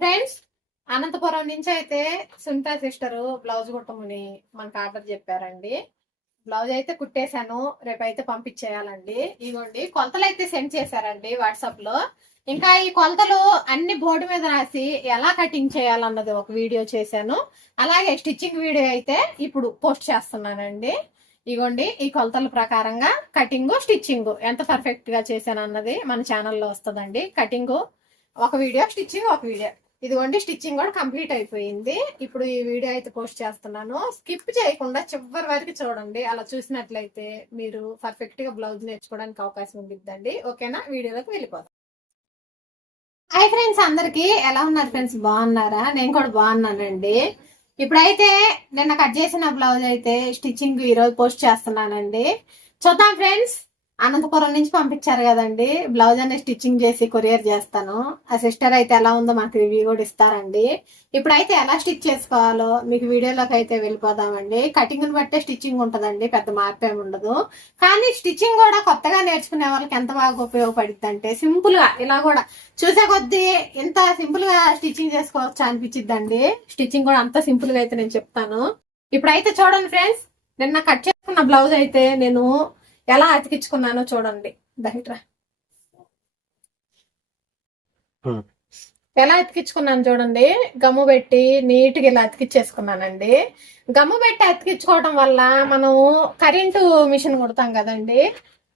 Friends Anantapuram నుంచి అయితే Sunitha sister blouse కుట్టమని మనకు ఆర్డర్ చెప్పారండి. బ్లౌజ్ అయితే కుట్టేశాను రేపైతే పంపించేయాలండి. ఇదిగోండి కొలతలు అయితే సెండ్ చేశారండి వాట్సాప్లో ఇంకా ఈ కొలతలు అన్ని బోర్డు మీద రాసి ఎలా కటింగ్ చేయాలన్నది ఒక వీడియో చేశాను. అలాగే స్టిచ్చింగ్ వీడియో అయితే ఇప్పుడు పోస్ట్ చేస్తున్నానండి. ఇగోండి ఈ కొలతల ప్రకారంగా కటింగ్ స్టిచ్చింగ్ ఎంత పర్ఫెక్ట్గా చేశాను అన్నది మన ఛానల్లో వస్తుందండి. కటింగ్ ఒక వీడియో స్టిచ్చింగ్ ఒక వీడియో. ఇదిగోండి స్టిచ్చింగ్ కూడా కంప్లీట్ అయిపోయింది. ఇప్పుడు ఈ వీడియో అయితే పోస్ట్ చేస్తున్నాను. స్కిప్ చేయకుండా చివరి వరకు చూడండి. అలా చూసినట్లయితే మీరు పర్ఫెక్ట్గా బ్లౌజ్ నేర్చుకోవడానికి అవకాశం ఉండిద్దండి. ఓకేనా? వీడియోలోకి వెళ్ళిపోతాం హాయ్ ఫ్రెండ్స్ అందరికి ఎలా ఉన్నారు ఫ్రెండ్స్ బాగున్నారా? నేను కూడా బాగున్నానండి. ఇప్పుడైతే నిన్న కట్ చేసిన బ్లౌజ్ అయితే స్టిచ్చింగ్ ఈరోజు పోస్ట్ చేస్తున్నానండి. చూద్దాం ఫ్రెండ్స్ అనంతపురం నుంచి పంపించారు కదండి. బ్లౌజ్ అనేది స్టిచ్చింగ్ చేసి కొరియర్ చేస్తాను. ఆ సిస్టర్ అయితే ఎలా ఉందో మాకు రివ్యూ కూడా ఇస్తారండి. ఇప్పుడైతే ఎలా స్టిచ్ చేసుకోవాలో మీకు వీడియోలోకి అయితే వెళ్ళిపోదామండి. కటింగ్ని బట్టే స్టిచ్చింగ్ ఉంటదండి పెద్ద మార్పు ఏమి ఉండదు. కానీ స్టిచ్చింగ్ కూడా కొత్తగా నేర్చుకునే వాళ్ళకి ఎంత బాగా ఉపయోగపడుద్ది అంటే సింపుల్గా ఇలా కూడా చూసే కొద్దీ ఇంత సింపుల్గా స్టిచ్చింగ్ చేసుకోవచ్చు అనిపించిద్దండి. స్టిచ్చింగ్ కూడా అంత సింపుల్గా అయితే నేను చెప్తాను. ఇప్పుడైతే చూడండి ఫ్రెండ్స్ నిన్న కట్ చేసుకున్న బ్లౌజ్ అయితే నేను ఎలా అతికించుకున్నానో చూడండి. బయట Hmm. ఎలా అతికించుకున్నాను చూడండి. గమ్ము పెట్టి నీట్గా ఇలా అతికిచ్చేసుకున్నానండి గమ్ము పెట్టి అతికించుకోవడం వల్ల మనం కరెంటు మిషన్ కుడతాం కదండి.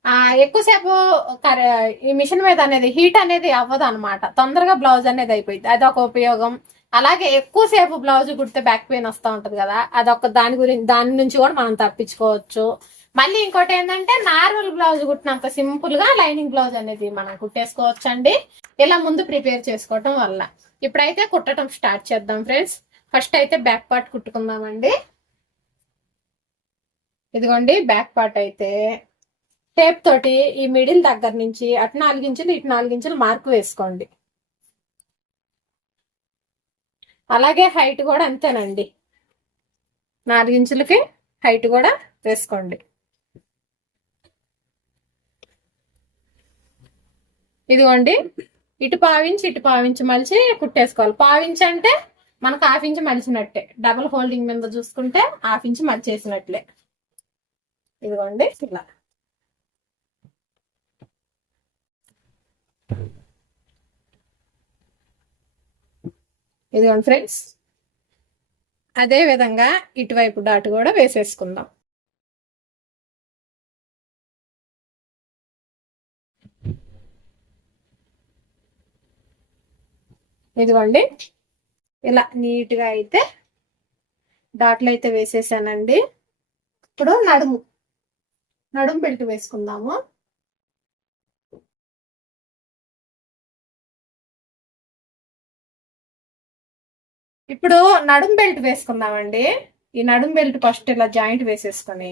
ఆ ఎక్కువసేపు కర- ఈ మిషన్ మీద అనేది హీట్ అనేది అవ్వదు అనమాట తొందరగా బ్లౌజ్ అనేది అయిపోయింది అదొక ఉపయోగం. అలాగే ఎక్కువసేపు బ్లౌజ్ కుడితే బ్యాక్ పెయిన్ వస్తూ ఉంటది కదా. అదొక దాని గురించి దాని నుంచి కూడా మనం తప్పించుకోవచ్చు. మళ్ళీ ఇంకోటి ఏంటంటే నార్మల్ బ్లౌజ్ కుట్టినంత సింపుల్గా లైనింగ్ బ్లౌజ్ అనేది మనం కుట్టేసుకోవచ్చు అండి ఇలా ముందు ప్రిపేర్ చేసుకోవటం వల్ల. ఇప్పుడైతే కుట్టడం స్టార్ట్ చేద్దాం ఫ్రెండ్స్. ఫస్ట్ అయితే బ్యాక్ పార్ట్ కుట్టుకుందామండి. ఇదిగోండి బ్యాక్ పార్ట్ అయితే టేప్ తోటి ఈ మిడిల్ దగ్గర నుంచి అటు నాలుగించులు ఇటు నాలుగించులు మార్కు వేసుకోండి. అలాగే హైట్ కూడా అంతేనండి. నాలుగించులకి హైట్ కూడా వేసుకోండి. ఇదిగోండి. ఇటు పావించి ఇటు పావించి మలిచి కుట్టేసుకోవాలి. పావించి అంటే మనకు హాఫ్ ఇంచ్ మలిచినట్టే. డబుల్ హోల్డింగ్ మీద చూసుకుంటే హాఫ్ ఇంచ్ మలిచేసినట్లే. ఇదిగోండి ఇలా. ఇదిగోండి ఫ్రెండ్స్. అదే విధంగా ఇటువైపు డాట్ కూడా వేసేసుకుందాం. ఇదిగోండి. ఇలా నీట్గా అయితే డాట్లు అయితే వేసేసానండి. ఇప్పుడు నడుము నడుము బెల్ట్ వేసుకుందాము. ఇప్పుడు నడుం బెల్ట్ వేసుకుందామండి. ఈ నడుం బెల్ట్ ఫస్ట్ ఇలా జాయింట్ వేసేసుకొని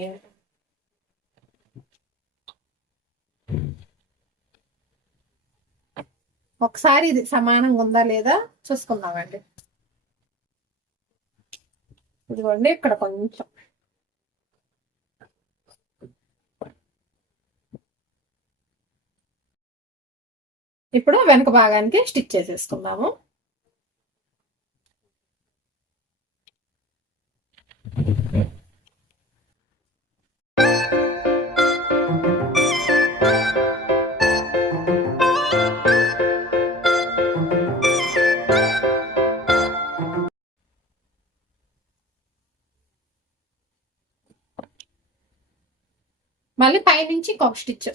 ఒకసారి ఇది సమానంగా ఉందా లేదా చూసుకుందామండి. ఇదిగోండి ఇక్కడ కొంచెం. ఇప్పుడు వెనక భాగానికి స్టిచ్ చేసేసుకుందాము. మళ్ళీ పైనుంచి ఇంకొక స్టిచ్.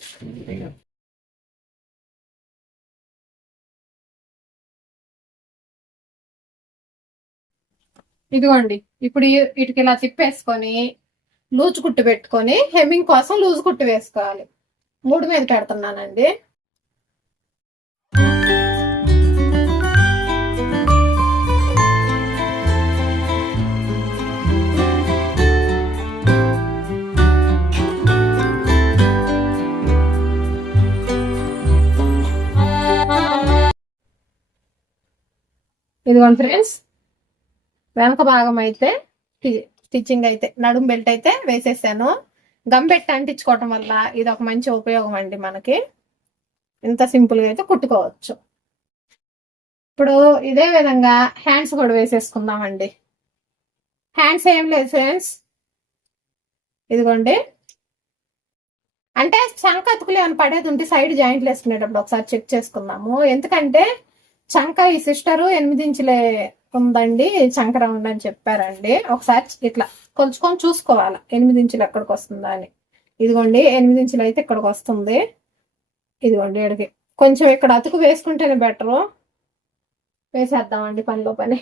ఇదిగోండి ఇప్పుడు ఇటుకి ఇలా తిప్పేసుకొని లూజ్ కుట్టు పెట్టుకొని హెమ్మింగ్ కోసం లూజ్ కుట్టు వేసుకోవాలి. మూడు మీద పెడుతున్నానండి. ఇదిగోండి ఫ్రెండ్స్. వెనక భాగం అయితే స్టిచ్చింగ్ అయితే నడుం బెల్ట్ అయితే వేసేసాను. గమ్ పెట్టి అంటించుకోవటం వల్ల ఇది ఒక మంచి ఉపయోగం అండి మనకి. ఇంత సింపుల్గా అయితే కుట్టుకోవచ్చు. ఇప్పుడు ఇదే విధంగా హ్యాండ్స్ కూడా వేసేసుకుందామండి హ్యాండ్స్ ఏం లేదు ఫ్రెండ్స్. ఇదిగోండి. అంటే చంక అతుకులు ఏమైనా పడేది ఉంటే సైడ్ జాయింట్లు వేసుకునేటప్పుడు ఒకసారి చెక్ చేసుకుందాము. ఎందుకంటే చంక ఈ సిస్టరు ఎనిమిది ఇంచులే ఉందండి చంక రౌండ్ అని చెప్పారండి. ఒకసారి ఇట్లా కొంచుకొని చూసుకోవాలి ఎనిమిది ఇంచులు ఎక్కడికి వస్తుందా అని. ఇదిగోండి ఎనిమిది ఇంచులు అయితే ఇక్కడికి వస్తుంది ఇదిగోండి ఇక్కడికి. కొంచెం ఇక్కడ అతుకు వేసుకుంటేనే బెటరు. వేసేద్దామండి పనిలో పని.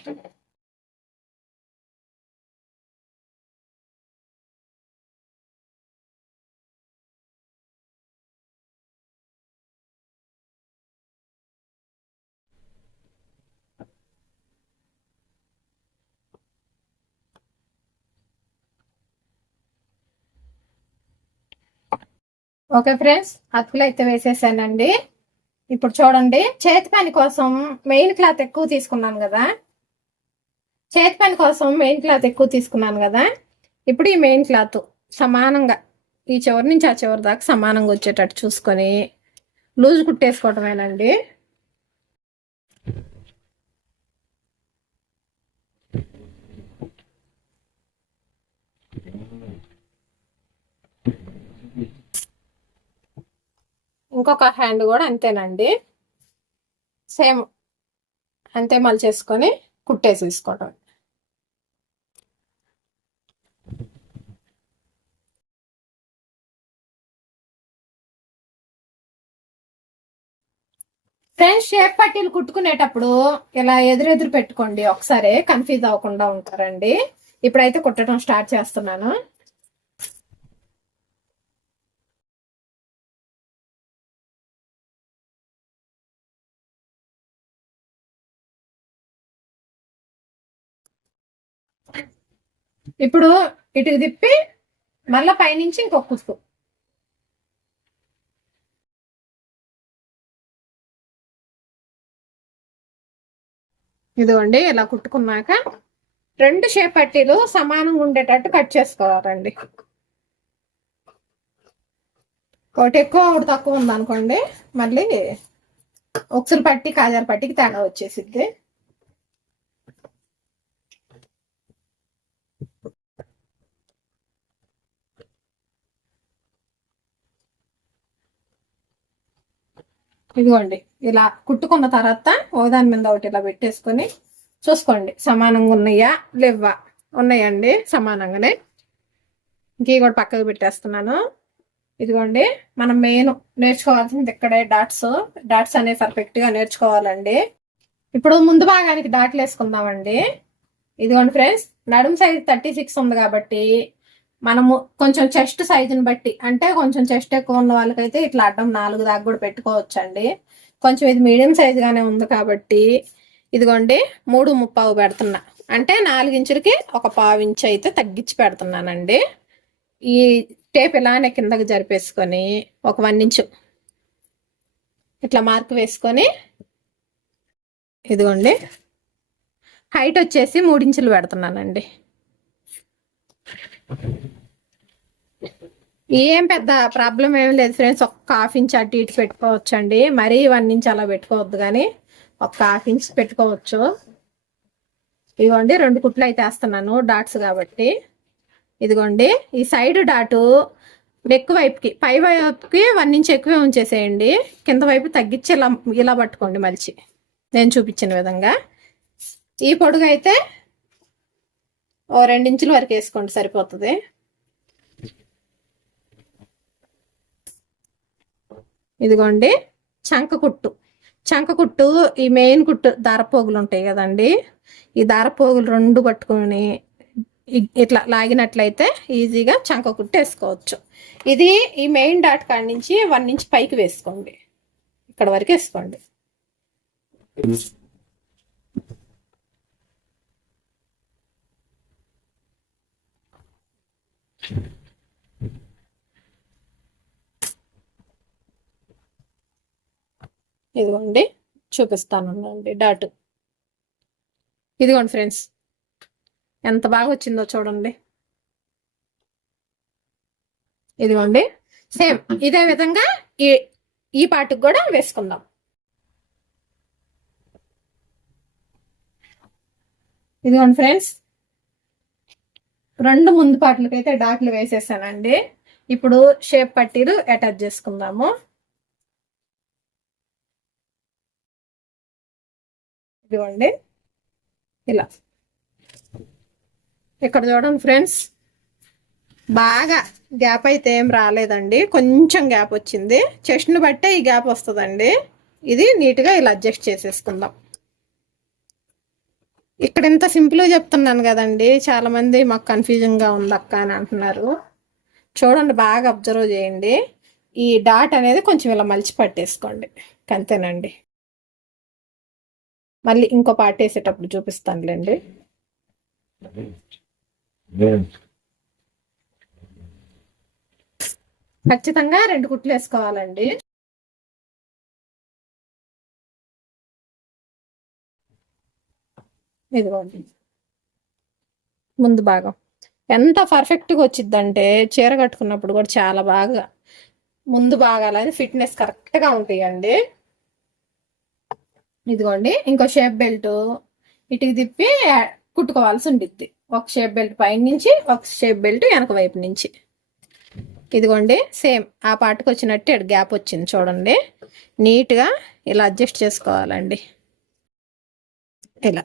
ఓకే ఫ్రెండ్స్ అతుకులు అయితే వేసేసానండి. ఇప్పుడు చూడండి చేతి పని కోసం మెయిన్ క్లాత్ ఎక్కువ తీసుకున్నాను కదా. చేతి పని కోసం మెయిన్ క్లాత్ ఎక్కువ తీసుకున్నాను కదా. ఇప్పుడు ఈ మెయిన్ క్లాత్ సమానంగా ఈ చివరి నుంచి ఆ చివరి దాకా సమానంగా వచ్చేటట్టు చూసుకొని లూజ్ కుట్టేసుకోవటమేనండి. ఇంకొక హ్యాండ్ కూడా అంతేనండి. సేమ్ అంతే మళ్ళీ చేసుకొని కుట్టేసేసుకోవడం ఫ్రెండ్స్ షేప్ పట్టీలు కుట్టుకునేటప్పుడు ఇలా ఎదురెదురు పెట్టుకోండి. ఒకసారి కన్ఫ్యూజ్ అవ్వకుండా ఉంటారండి. ఇప్పుడైతే కుట్టడం స్టార్ట్ చేస్తున్నాను. ఇప్పుడు ఇటుకు తిప్పి మళ్ళా పైనుంచి ఇంకొక కుట్టు ఇదిగోండి ఇలా కుట్టుకున్నాక రెండు షేప్ పట్టీలు సమానంగా ఉండేటట్టు కట్ చేసుకోవాలండి. ఒకటి ఎక్కువ ఒకటి తక్కువ ఉందనుకోండి మళ్ళీ ఒక్సలు పట్టి కాజారు పట్టికి తేడా వచ్చేసిద్ది. ఇదిగోండి ఇలా కుట్టుకున్న తర్వాత ఒకదాని మీద ఒకటి ఇలా పెట్టేసుకొని చూసుకోండి. సమానంగా ఉన్నాయా? లేవా? ఉన్నాయండి సమానంగానే. ఇంకీ కూడా పక్కకు పెట్టేస్తున్నాను. ఇదిగోండి మనం మెయిన్ నేర్చుకోవాల్సింది ఇక్కడే డాట్స్. డాట్స్ అనేవి పర్ఫెక్ట్గా నేర్చుకోవాలండి. ఇప్పుడు ముందు భాగానికి డాట్లు వేసుకుందామండి. ఇదిగోండి ఫ్రెండ్స్ నడుము సైజ్ థర్టీ సిక్స్ ఉంది కాబట్టి మనము కొంచెం చెస్ట్ సైజుని బట్టి అంటే కొంచెం చెస్ట్ ఎక్కువ ఉన్న వాళ్ళకైతే ఇట్లా అడ్డం నాలుగు దాకా కూడా పెట్టుకోవచ్చండి. కొంచెం ఇది మీడియం సైజుగానే ఉంది కాబట్టి ఇదిగోండి మూడు ముప్పావు పెడుతున్నా. అంటే నాలుగించులకి ఒక పావు ఇంచు అయితే తగ్గించి పెడుతున్నానండి. ఈ టేప్ ఇలానే కిందకి జరిపేసుకొని ఒక వన్ ఇంచు ఇట్లా మార్క్ వేసుకొని ఇదిగోండి హైట్ వచ్చేసి మూడించులు పెడుతున్నానండి. ఏం పెద్ద ప్రాబ్లం ఏం లేదు ఫ్రెండ్స్. ఒక్క హాఫ్ ఇంచ్ అటు ఇటు పెట్టుకోవచ్చు అండి మరీ వన్ ఇంచ్ అలా పెట్టుకోవద్దు కానీ ఒక్క హాఫ్ ఇంచ్ పెట్టుకోవచ్చు. ఇదిగోండి రెండు కుట్లు అయితే వేస్తున్నాను డాట్స్ కాబట్టి. ఇదిగోండి ఈ సైడ్ డాటు నెక్ వైపుకి పై వైపుకి వన్ ఇంచ్ ఎక్కువే ఉంచేసేయండి. కింద వైపు తగ్గించి ఇలా ఇలా పట్టుకోండి మలిచి. నేను చూపించిన విధంగా. ఈ పొడుగు అయితే ఓ రెండించుల వరకు వేసుకోండి సరిపోతుంది. ఇదిగోండి చంక కుట్టు చంక కుట్టు ఈ మెయిన్ కుట్టు దారపోగులు ఉంటాయి కదండి. ఈ దారపోగులు రెండు పట్టుకొని ఇట్లా లాగినట్లయితే ఈజీగా చంక కుట్టు వేసుకోవచ్చు. ఇది ఈ మెయిన్ డాట్ కాడి నుంచి వన్ ఇంచ్ పైకి వేసుకోండి. ఇక్కడ వరకు వేసుకోండి. ఇదిగోండి చూపిస్తాను అండి డాట్ ఇదిగోండి ఫ్రెండ్స్ ఎంత బాగా వచ్చిందో చూడండి. ఇదిగోండి సేమ్ ఇదే విధంగా ఈ ఈ పాటకు కూడా వేసుకుందాం. ఇదిగోండి ఫ్రెండ్స్ రెండు ముందు పాటలకైతే డాట్లు వేసేసానండి. ఇప్పుడు షేప్ పట్టీలు అటాచ్ చేసుకుందాము. ఇదిగోండి. ఇలా. ఇక్కడ చూడండి ఫ్రెండ్స్. బాగా గ్యాప్ అయితే ఏం రాలేదండి. కొంచెం గ్యాప్ వచ్చింది. చెస్ట్ని బట్టే ఈ గ్యాప్ వస్తుందండి. ఇది నీట్గా ఇలా అడ్జస్ట్ చేసేసుకుందాం. ఇక్కడ ఇంత సింపుల్గా చెప్తున్నాను కదండి. చాలామంది మాకు కన్ఫ్యూజన్గా ఉంది అక్క అని అంటున్నారు. చూడండి బాగా అబ్జర్వ్ చేయండి. ఈ డాట్ అనేది కొంచెం ఇలా మలిచి పట్టేసుకోండి. అంతేనండి. మళ్ళీ ఇంకో పార్ట్ వేసేటప్పుడు చూపిస్తానులేండి. ఖచ్చితంగా రెండు కుట్లు వేసుకోవాలండి. ఇదిగోండి. ముందు భాగం. ఎంత పర్ఫెక్ట్గా వచ్చిందంటే చీర కట్టుకున్నప్పుడు కూడా చాలా బాగా ముందు భాగాలని ఫిట్నెస్ కరెక్ట్గా ఉంటాయండి. ఇదిగోండి ఇంకో షేప్ బెల్ట్ ఇటుకి తిప్పి కుట్టుకోవాల్సి ఉండిద్ది. ఒక షేప్ బెల్ట్ పైన నుంచి ఒక షేప్ బెల్ట్ వెనక వైపు నుంచి. ఇదిగోండి సేమ్ ఆ పాటకు వచ్చినట్టు ఇక్కడ గ్యాప్ వచ్చింది చూడండి. నీట్గా ఇలా అడ్జస్ట్ చేసుకోవాలండి. ఇలా.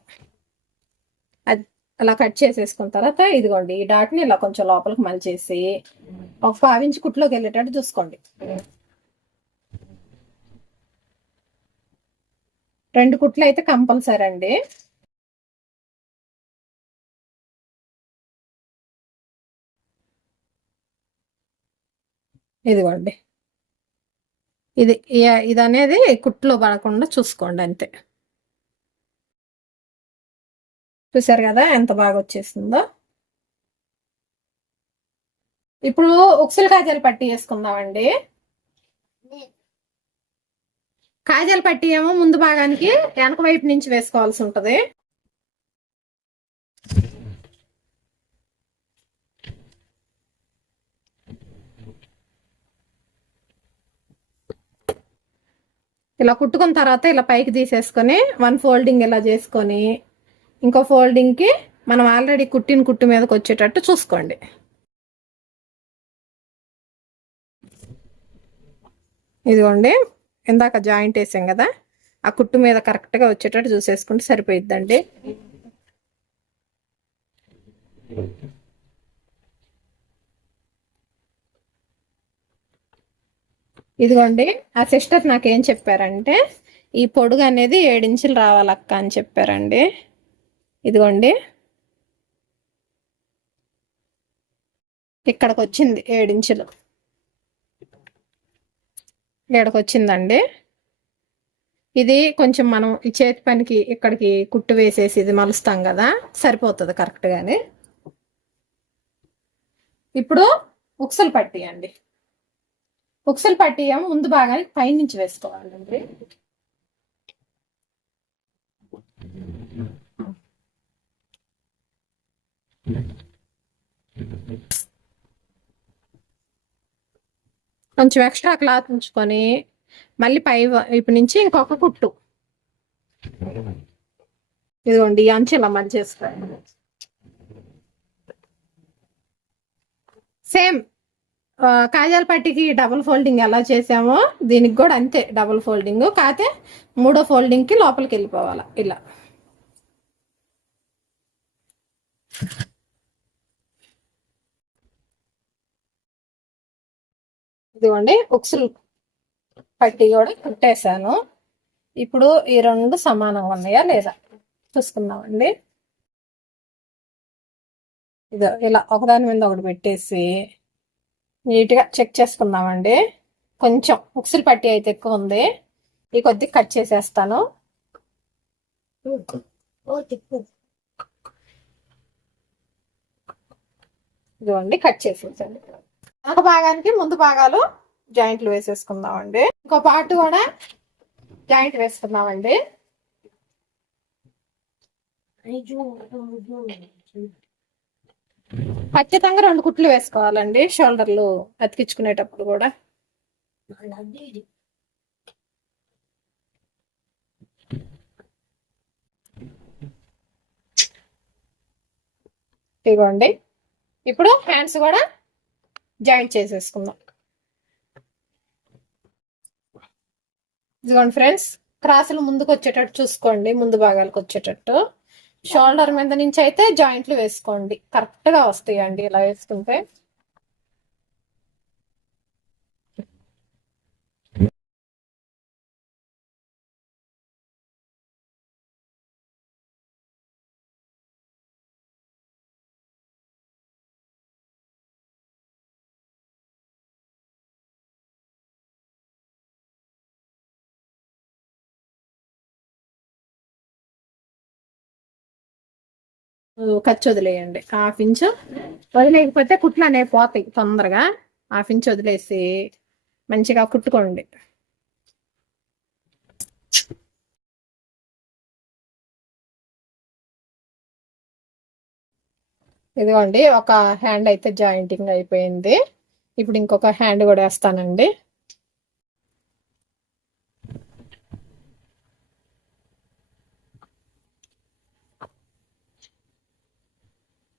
అది అలా కట్ చేసేసుకున్న తర్వాత ఇదిగోండి ఈ డాట్ని ఇలా కొంచెం లోపలికి మలిచేసి ఒక పావించి కుట్లోకి వెళ్ళేటట్టు చూసుకోండి. రెండు కుట్లు అయితే కంపల్సరీ అండి. ఇదిగోండి. ఇది ఇది అనేది కుట్లో పడకుండా చూసుకోండి అంతే. చూసారు కదా ఎంత బాగా వచ్చేసిందో. ఇప్పుడు ఉక్సులు కాజాలు పట్టి వేసుకుందామండి. కాజల్ పట్టి ఏమో ముందు భాగానికి వెనక వైపు నుంచి వేసుకోవాల్సి ఉంటది. ఇలా కుట్టుకున్న తర్వాత ఇలా పైకి తీసేసుకొని వన్ ఫోల్డింగ్ ఇలా చేసుకొని ఇంకో ఫోల్డింగ్కి మనం ఆల్రెడీ కుట్టిన కుట్టు మీదకి వచ్చేటట్టు చూసుకోండి. ఇదిగోండి. ఇందాక జాయింట్ వేసాం కదా ఆ కుట్టు మీద కరెక్ట్గా వచ్చేటట్టు చూసేసుకుంటే సరిపోయిద్దండి. ఇదిగోండి ఆ సిస్టర్ నాకేం చెప్పారంటే ఈ పొడుగు అనేది ఏడించులు రావాలక్క అని చెప్పారండి. ఇదిగోండి. ఇక్కడికి వచ్చింది ఏడించులు ఇక్కడికి వచ్చిందండి ఇది కొంచెం మనం ఈ చేతి పనికి ఇక్కడికి కుట్టు వేసేసి ఇది మలుస్తాం కదా సరిపోతుంది కరెక్ట్గానే ఇప్పుడు ఉక్సలు పట్టియండి ఉక్సలు పట్టియం ముందు భాగానికి పైనుంచి వేసుకోవాలండి. కొంచెం ఎక్స్ట్రా క్లాత్ ఉంచుకొని మళ్ళీ పై ఇప్పటి నుంచి ఇంకొక కుట్టు. ఇదిగోండి ఈ అంచు ఇలా మళ్ళీ చేసుకోండి. సేమ్ కాజాల పట్టికి డబుల్ ఫోల్డింగ్ ఎలా చేసామో దీనికి కూడా అంతే డబుల్ ఫోల్డింగ్. కాకపోతే మూడో ఫోల్డింగ్కి లోపలికి వెళ్ళిపోవాలి ఇలా. ఇదిగోండి ఉక్సులు పట్టి కూడా కుట్టేశాను. ఇప్పుడు ఈ రెండు సమానంగా ఉన్నాయా లేదా? చూసుకుందామండి. ఇదో ఇలా ఒకదాని మీద ఒకటి పెట్టేసి నీట్గా చెక్ చేసుకుందామండి. కొంచెం ఉక్సులు పట్టి అయితే ఎక్కువ ఉంది. ఈ కొద్ది కట్ చేసేస్తాను. ఇదిగోండి కట్ చేసేసండి వెనక భాగానికి ముందు భాగాలు జాయింట్లు వేసేసుకుందామండి. ఇంకో పార్ట్ కూడా జాయింట్ వేసుకుందామండి. ఖచ్చితంగా రెండు కుట్లు వేసుకోవాలండి. షోల్డర్లు అతికించుకునేటప్పుడు కూడా. ఇదిగోండి. ఇప్పుడు హ్యాండ్స్ కూడా జాయింట్ చేసేసుకుందాం. ఇదిగోండి ఫ్రెండ్స్ క్రాసులు ముందుకు వచ్చేటట్టు చూసుకోండి ముందు భాగాలకు వచ్చేటట్టు షోల్డర్ మీద నుంచి అయితే జాయింట్లు వేసుకోండి. కరెక్ట్గా వస్తాయండి ఇలా వేసుకుంటే. ఖర్చు వదిలేయండి హాఫ్ ఇంచు వదిలేయకపోతే కుట్లు అనేవి పోతాయి తొందరగా. హాఫ్ ఇంచ్ వదిలేసి మంచిగా కుట్టుకోండి. ఇదిగోండి ఒక హ్యాండ్ అయితే జాయింటింగ్ అయిపోయింది. ఇప్పుడు ఇంకొక హ్యాండ్ కూడా వేస్తానండి.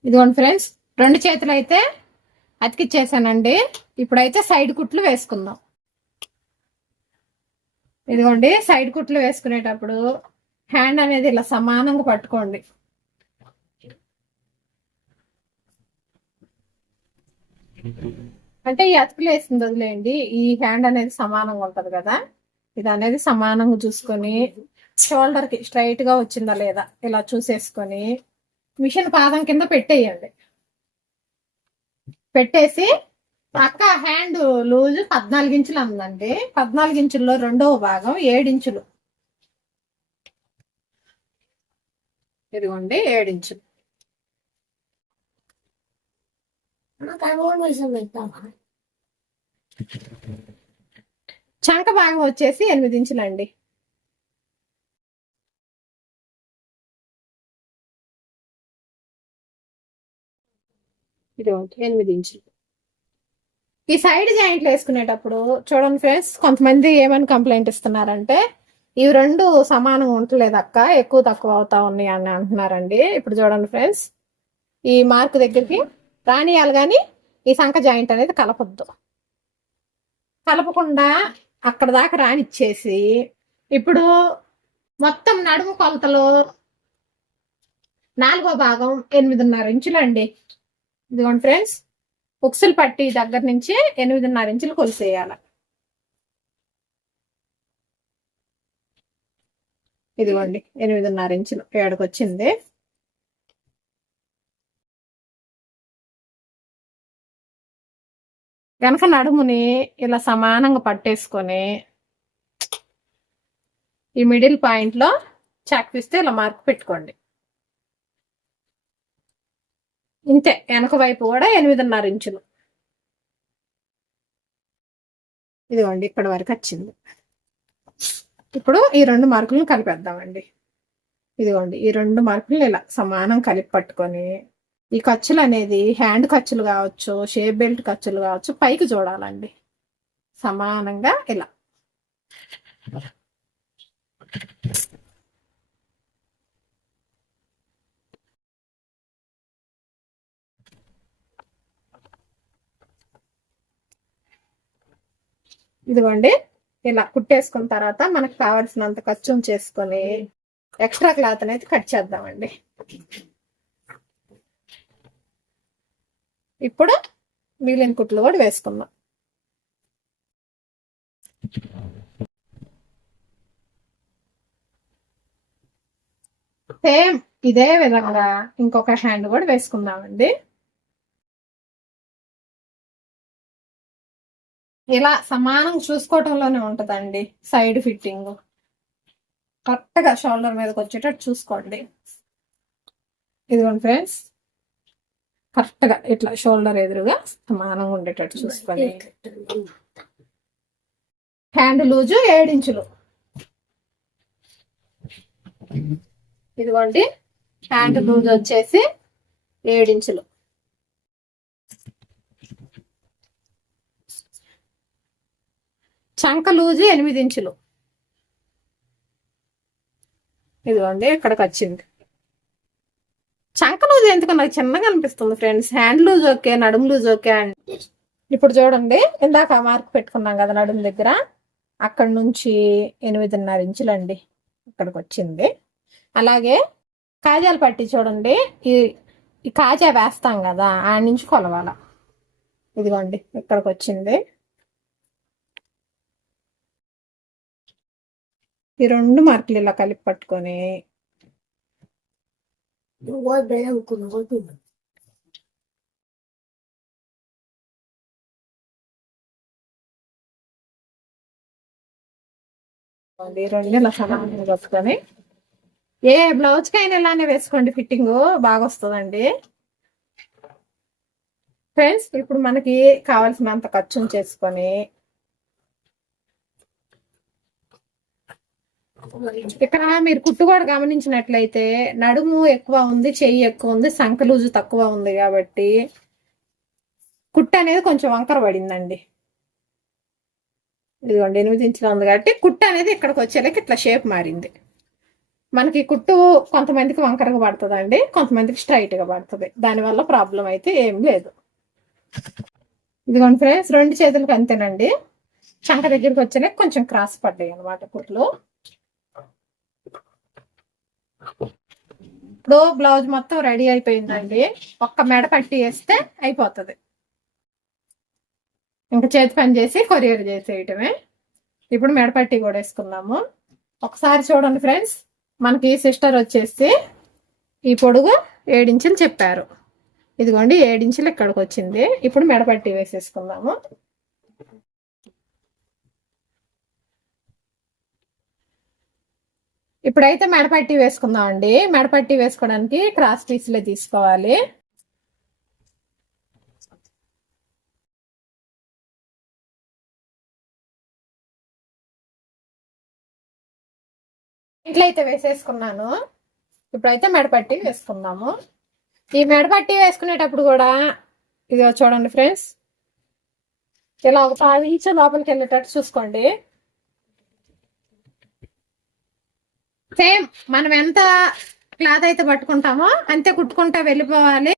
ఇదిగోండి ఫ్రెండ్స్ రెండు చేతులు అయితే అతికిచ్చేసానండి. ఇప్పుడైతే సైడ్ కుట్లు వేసుకుందాం. ఇదిగోండి సైడ్ కుట్లు వేసుకునేటప్పుడు హ్యాండ్ అనేది ఇలా సమానంగా పట్టుకోండి. అంటే ఈ అతుకులు వేసింది వదిలేయండి. ఈ హ్యాండ్ అనేది సమానంగా ఉంటది కదా. ఇది అనేది సమానంగా చూసుకొని షోల్డర్కి స్ట్రైట్గా వచ్చిందా లేదా ఇలా చూసేసుకొని మిషన్ పాదం కింద పెట్టేయండి పెట్టేసి పక్క హ్యాండ్ లూజ్ పద్నాలుగు ఇంచులు ఉందండి. పద్నాలుగు ఇంచుల్లో రెండవ భాగం ఏడించులు ఇదిగోండి ఏడించులు చంక భాగం వచ్చేసి ఎనిమిది ఇంచులండి. ఇది ఎనిమిది ఇంచులు ఈ సైడ్ జాయింట్లు వేసుకునేటప్పుడు చూడండి ఫ్రెండ్స్ కొంతమంది ఏమని కంప్లైంట్ ఇస్తున్నారంటే ఇవి రెండు సమానంగా ఉండలేదు అక్క ఎక్కువ తక్కువ అవుతా ఉన్నాయి అని అంటున్నారండి. ఇప్పుడు చూడండి ఫ్రెండ్స్ ఈ మార్క్ దగ్గరికి రానియాలి కానీ ఈ సంఖ జాయింట్ అనేది కలపొద్దు. కలపకుండా అక్కడ దాకా రానిచ్చేసి ఇప్పుడు మొత్తం నడుము కొలతలో నాలుగో భాగం ఎనిమిదిన్నర ఇంచులండి. ఇదిగోండి ఫ్రెండ్స్ ఉక్సులు పట్టి దగ్గర నుంచి ఎనిమిదిన్నర ఇంచులు కొలిసేయాలి. ఇదిగోండి ఎనిమిదిన్నర ఇంచులు ఏడకొచ్చింది. వచ్చింది వెనక నడుముని ఇలా సమానంగా పట్టేసుకొని ఈ మిడిల్ పాయింట్లో చాక్ ఇలా మార్క్ పెట్టుకోండి. ఇంతే వెనక వైపు కూడా ఎనిమిదిన్నర ఇంచులు. ఇదిగోండి ఇప్పటి వరకు వచ్చింది. ఇప్పుడు ఈ రెండు మార్కులను కలిపేద్దామండి. ఇదిగోండి ఈ రెండు మార్కులు ఇలా సమానం కలిపి పట్టుకొని ఈ ఖర్చులు అనేది హ్యాండ్ ఖర్చులు కావచ్చు షేప్ బెల్ట్ ఖర్చులు కావచ్చు పైకి చూడాలండి సమానంగా ఇలా. ఇదిగోండి ఇలా కుట్టేసుకున్న తర్వాత మనకు కావాల్సినంత ఖర్చు చేసుకొని ఎక్స్ట్రా క్లాత్ అనేది కట్ చేద్దామండి. ఇప్పుడు మిగిలిన కుట్లు కూడా వేసుకుందాం. సేమ్ ఇదే విధంగా ఇంకొక హ్యాండ్ కూడా వేసుకుందామండి. ఇలా సమానం చూసుకోవటంలోనే ఉంటదండి సైడ్ ఫిట్టింగ్. కరెక్ట్గా షోల్డర్ మీదకి వచ్చేటట్టు చూసుకోండి. ఇదిగోండి ఫ్రెండ్స్. కరెక్ట్గా ఇట్లా షోల్డర్ ఎదురుగా సమానంగా ఉండేటట్టు చూసుకోండి. హ్యాండ్ లూజు ఏడించులు ఇదిగోండి. హ్యాండ్ లూజ్ వచ్చేసి ఏడించులు చంక లూజు ఎనిమిది ఇంచులు. ఇదిగోండి ఇక్కడికి వచ్చింది చంక లూజ్ ఎందుకు నాకు చిన్నగా అనిపిస్తుంది ఫ్రెండ్స్. హ్యాండ్ లూజ్ ఓకే నడుము లూజ్ ఓకే అండి ఇప్పుడు చూడండి ఇందాక మార్క్ పెట్టుకున్నాం కదా నడుము దగ్గర. అక్కడ నుంచి ఎనిమిదిన్నర ఇంచులండి ఇక్కడికి వచ్చింది అలాగే కాజాలు పట్టి చూడండి ఈ ఈ కాజా వేస్తాం కదా ఆ నుంచి కొలవాల. ఇదిగోండి ఇక్కడికి వచ్చింది ఈ రెండు మార్కులు ఇలా కలిపి పట్టుకొని. ఈ రెండు ఇలా సమానంగా ఏ బ్లౌజ్ కైనా ఇలానే వేసుకోండి ఫిట్టింగ్ బాగా వస్తుందండి. ఫ్రెండ్స్ ఇప్పుడు మనకి కావాల్సినంత ఖర్చును చేసుకొని ఇక్కడ మీరు కుట్టు కూడా గమనించినట్లయితే నడుము ఎక్కువ ఉంది చెయ్యి ఎక్కువ ఉంది సంకలూజు తక్కువ ఉంది కాబట్టి కుట్టు అనేది కొంచెం వంకర పడిందండి. ఇదిగోండి ఎనిమిది ఇంచులు ఉంది కాబట్టి కుట్టు అనేది ఇక్కడికి వచ్చేలాకి ఇట్లా షేప్ మారింది. మనకి కుట్టు కొంతమందికి వంకరగా పడుతుందండి కొంతమందికి స్ట్రైట్గా పడుతుంది. దానివల్ల ప్రాబ్లం అయితే ఏం లేదు. ఇదిగోండి ఫ్రెండ్స్ రెండు చేతులకు అంతేనండి. చంక దగ్గరికి వచ్చేనే కొంచెం క్రాస్ పడ్డాయి అనమాట కుట్లు ఇప్పుడు బ్లౌజ్ మొత్తం రెడీ అయిపోయిందండి. ఒక్క మెడ పట్టి వేస్తే అయిపోతుంది. ఇంకా చేతి పని చేసి కొరియర్ చేసేయటమే. ఇప్పుడు మెడ పట్టి కూడా వేసుకుందాము. ఒకసారి చూడండి ఫ్రెండ్స్ మనకి సిస్టర్ వచ్చేసి ఈ పొడుగు ఏడించులు చెప్పారు. ఇదిగోండి ఏడించులు ఇక్కడికి వచ్చింది. ఇప్పుడు మెడపట్టి వేసేసుకుందాము. ఇప్పుడైతే మెడపట్టి వేసుకుందాం అండి మెడపట్టి వేసుకోవడానికి క్రాస్ పీస్లే తీసుకోవాలి. ఇట్లా అయితే వేసేసుకున్నాను. ఇప్పుడైతే మెడపట్టి వేసుకుందాము. ఈ మెడపట్టి వేసుకునేటప్పుడు కూడా ఇది చూడండి ఫ్రెండ్స్ ఇలా ఒక పావు ఇంచు లోపలికి వెళ్ళేటట్టు చూసుకోండి. సేమ్ మనం ఎంత క్లాత్ అయితే పట్టుకుంటామో అంతే కుట్టుకుంటా వెళ్ళిపోవాలి.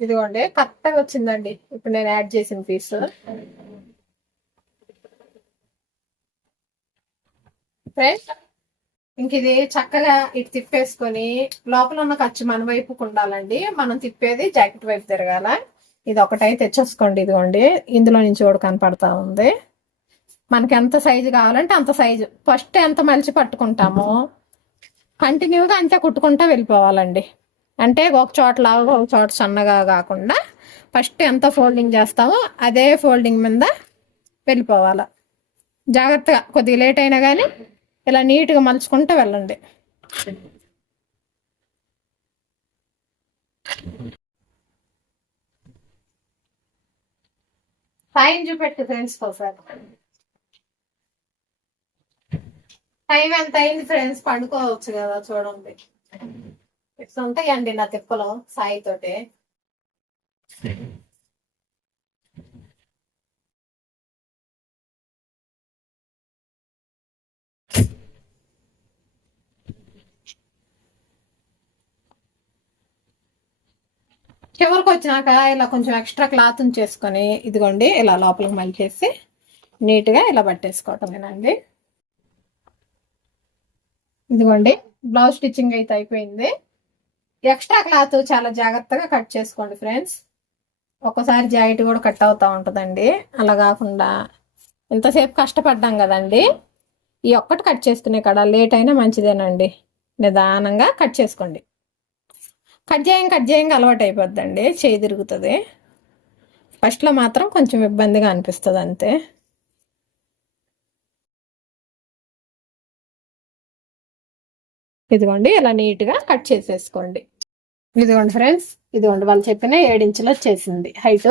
ఇదిగోండి కరెక్ట్గా వచ్చిందండి. ఇప్పుడు నేను యాడ్ చేసిన పీస్. ఫ్రెండ్స్ ఇంక ఇది చక్కగా ఇటు తిప్పేసుకొని లోపల ఉన్న ఖర్చు మన వైపుకు ఉండాలండి. మనం తిప్పేది జాకెట్ వైపు తిరగాల. ఇది ఒకటైతే తెచ్చేసుకోండి ఇదిగోండి. ఇందులో నుంచి కూడా కనపడతా ఉంది. మనకి ఎంత సైజు కావాలంటే అంత సైజు ఫస్ట్ ఎంత మలిచి పట్టుకుంటామో కంటిన్యూగా అంతే కుట్టుకుంటా వెళ్ళిపోవాలండి. అంటే ఒక చోట లాగా ఒక చోట సన్నగా కాకుండా ఫస్ట్ ఎంత ఫోల్డింగ్ చేస్తామో అదే ఫోల్డింగ్ మీద వెళ్ళిపోవాలి. జాగ్రత్తగా కొద్దిగా లేట్ అయినా కానీ ఇలా నీట్గా మలుచుకుంటూ వెళ్ళండి. టైం చూపెట్టు ఫ్రెండ్స్ ఒకసారి. టైం ఎంత అయింది ఫ్రెండ్స్? పండుకోవచ్చు కదా చూడండి. ఇట్లా ఉంటాయండి నా తిప్పలో సాయి తోటే? చివరికి వచ్చినాక ఇలా కొంచెం ఎక్స్ట్రా క్లాత్ చేసుకొని ఇదిగోండి ఇలా లోపలికి మలిచేసి నీట్గా ఇలా పట్టేసుకోవటమేనండి ఇదిగోండి బ్లౌజ్ స్టిచ్చింగ్ అయితే అయిపోయింది. ఎక్స్ట్రా క్లాత్ చాలా జాగ్రత్తగా కట్ చేసుకోండి ఫ్రెండ్స్. ఒక్కసారి జాకెట్ కూడా కట్ అవుతూ ఉంటుందండి. అలా కాకుండా ఇంతసేపు కష్టపడ్డాం కదండి. ఈ ఒక్కటి కట్ చేసుకునే కాడ లేట్ అయినా మంచిదేనండి. నిదానంగా కట్ చేసుకోండి. కట్ చేయం కట్ చేయంగా అలవాటు అయిపోద్దండి. చేయి తిరుగుతుంది. ఫస్ట్లో మాత్రం కొంచెం ఇబ్బందిగా అనిపిస్తుంది అంతే. ఇదిగోండి ఇలా నీట్గా కట్ చేసేసుకోండి. ఇదిగోండి ఫ్రెండ్స్ ఇదిగోండి వాళ్ళు చెప్పిన ఏడించులు వచ్చేసింది హైట్.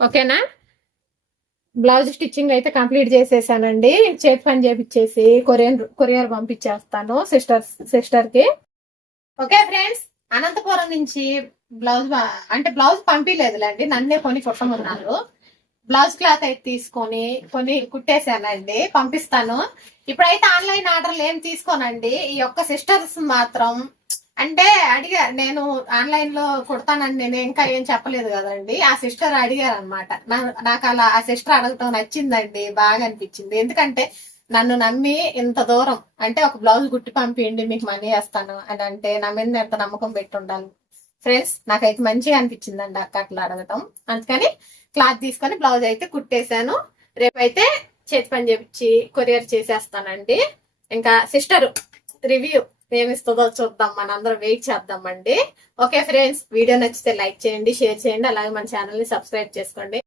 ఓకేనా? బ్లౌజ్ స్టిచ్చింగ్ అయితే కంప్లీట్ చేసేసానండి. చేతి పని చేపించేసి కొరియర్ కొరియర్ పంపించేస్తాను సిస్టర్ సిస్టర్కి. ఓకే ఫ్రెండ్స్ అనంతపురం నుంచి బ్లౌజ్ అంటే బ్లౌజ్ పంపించలేదులేండి నన్నే కొని కుట్టమన్నారు. బ్లౌజ్ క్లాత్ అయితే తీసుకొని కొన్ని కుట్టేశానండి పంపిస్తాను. ఇప్పుడైతే ఆన్లైన్ ఆర్డర్లు ఏం తీసుకోనండి ఈ యొక్క సిస్టర్స్ మాత్రం అంటే అడిగా నేను ఆన్లైన్లో కుడతానని నేను ఇంకా ఏం చెప్పలేదు కదండి ఆ సిస్టర్ అడిగారు అనమాట నాకు అలా ఆ సిస్టర్ అడగటం నచ్చిందండి బాగా అనిపించింది. ఎందుకంటే నన్ను నమ్మి ఇంత దూరం అంటే ఒక బ్లౌజ్ కుట్టి పంపియండి మీకు మనీ వేస్తాను అని అంటే నా మీద ఎంత నమ్మకం పెట్టి ఉండాలి ఫ్రెండ్స్ నాకైతే మంచిగా అనిపించిందండి అక్క అట్లా అడగటం. అందుకని క్లాత్ తీసుకొని బ్లౌజ్ అయితే కుట్టేశాను. రేపైతే చేతి పని చేపించి కొరియర్ చేసేస్తానండి. ఇంకా సిస్టర్ రివ్యూ ఏమిస్తుందో చూద్దాం మనందరం వెయిట్ చేద్దామండి. ఓకే ఫ్రెండ్స్ వీడియో నచ్చితే లైక్ చేయండి షేర్ చేయండి అలాగే మన ఛానల్ని సబ్స్క్రైబ్ చేసుకోండి.